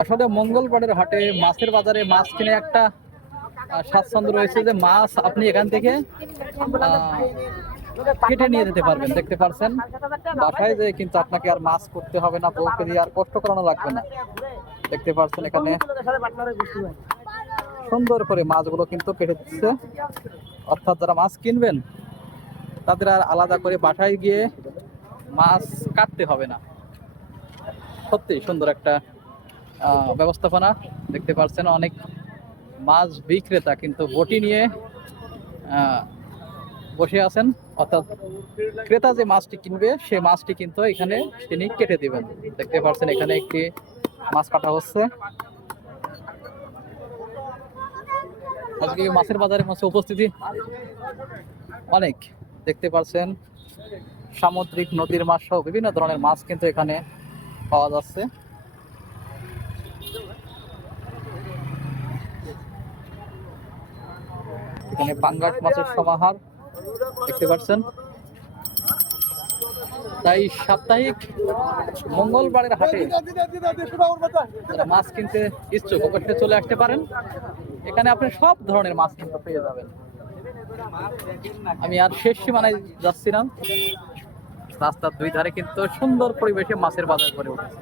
আসলে মঙ্গলবারের হাটে মাছের বাজারে মাছ কিনে একটা স্বাচ্ছন্দ্য রয়েছে যে মাছ আপনি এখান থেকে কেটে নিয়ে যেতে পারবেন। দেখতে পাচ্ছেন বাসায় যে কিন্তু আপনাকে আর মাছ করতে হবে না, বউকে দিয়ে আর কষ্ট করানো লাগবে না। দেখতে পাচ্ছেন এখানে সুন্দর করে মাছগুলো কিন্তু কেটে দিচ্ছে, অর্থাৎ যারা মাছ কিনবেন তাদের আর আলাদা করে বাসায় গিয়ে মাছ কাটতে হবে না। সত্যি সুন্দর একটা ব্যবস্থাপনা। দেখতে পাচ্ছেন অনেক মাছ বিক্রেতা কিন্তু বটি নিয়ে বসে আছেন, অর্থাৎ ক্রেতা যে মাছটি কিনবে সে মাছটি কিন্তু এখানে তিনি কেটে দিবেন। দেখতে পাচ্ছেন এখানে একটি মাছ কাটা হচ্ছে। আজকে মাছের বাজারে মাছের উপস্থিতি অনেক। দেখতে পাচ্ছেন সামুদ্রিক নদীর মাছ সহ বিভিন্ন ধরনের মাছ কিন্তু এখানে পাওয়া যাচ্ছে। এখানে পাঙ্গাস মাছের সমাহার দেখতে পাচ্ছেন। তাই সাপ্তাহিক মঙ্গলবারের হাটে যারা মাছ কিনতে ইচ্ছুক অবশ্যই চলে আসতে পারেন। এখানে আপনি সব ধরনের মাছ কিন্তু পেয়ে যাবেন। আমি আর শেষ সীমানায় যাচ্ছি না, রাস্তার দুই ধারে কিন্তু সুন্দর পরিবেশে মাছের বাজার গড়ে উঠেছে।